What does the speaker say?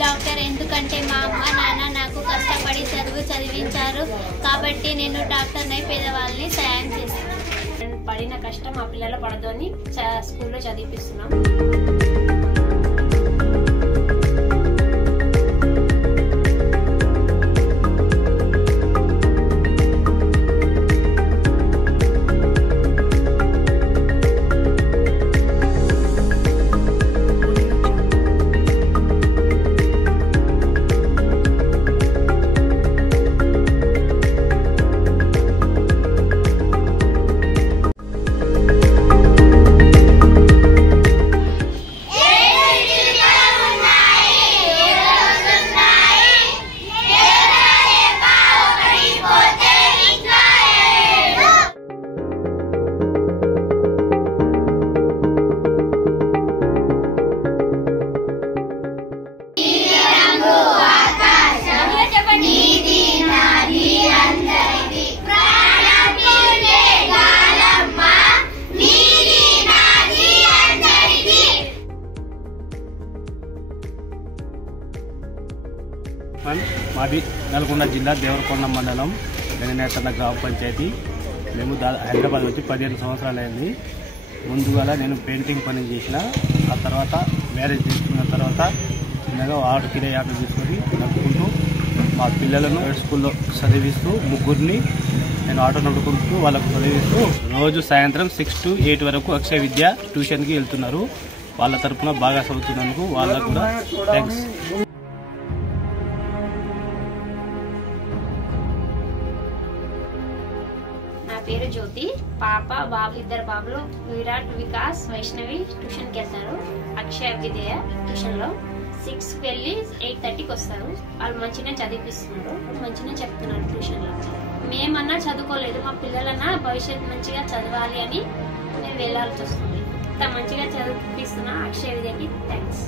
Doctor ఎందుకంటే మా అమ్మ నాన్న నాకు కష్టపడి చదివించారు కాబట్టి నేను డాక్టర్నై పేదవాళ్ళని సాయం చేస్తాను. పడిన కష్టం మా పిల్లలు పడదు అని స్కూల్లో చదివిస్తున్నాం. మాది నల్గొండ జిల్లా దేవరకొండ మండలం గంగనేతన్న గ్రామ పంచాయతీ. మేము హైదరాబాద్ వచ్చి 15 సంవత్సరాలు అయింది. ముందుగా నేను పెయింటింగ్ పని చేసిన, ఆ తర్వాత మ్యారేజ్ చేసుకున్న తర్వాత చిన్నగా కిరాయి ఆటో తీసుకొని నడుపుకుంటూ మా పిల్లలను స్కూల్లో చదివిస్తూ ముగ్గురిని నేను ఆటో నడుపుకుంటూ వాళ్ళకు చదివిస్తూ రోజు సాయంత్రం 6 to 8 వరకు అక్షయ విద్య ట్యూషన్కి వెళ్తున్నారు. వాళ్ళ తరఫున బాగా చదువుతున్నందుకు వాళ్ళకు కూడా థ్యాంక్స్. నా పేరు జ్యోతి. బాబు ఇద్దరు బాబులు విరాట్, వికాస్, వైష్ణవి ట్యూషన్కి వెళ్తారు. అక్షయ విద్య ట్యూషన్లో 6కి వెళ్ళి 8:30కి వస్తారు. వాళ్ళు మంచిగా చదివిస్తున్నారు, మంచిగా చెప్తున్నారు ట్యూషన్లో. మేమన్నా చదువుకోలేదు, మా పిల్లలన్నా భవిష్యత్తు మంచిగా చదవాలి అని మేము వెళ్ళాల్సి వస్తుంది. ఇంత మంచిగా చదివిస్తున్న అక్షయ విద్యకి థ్యాంక్స్.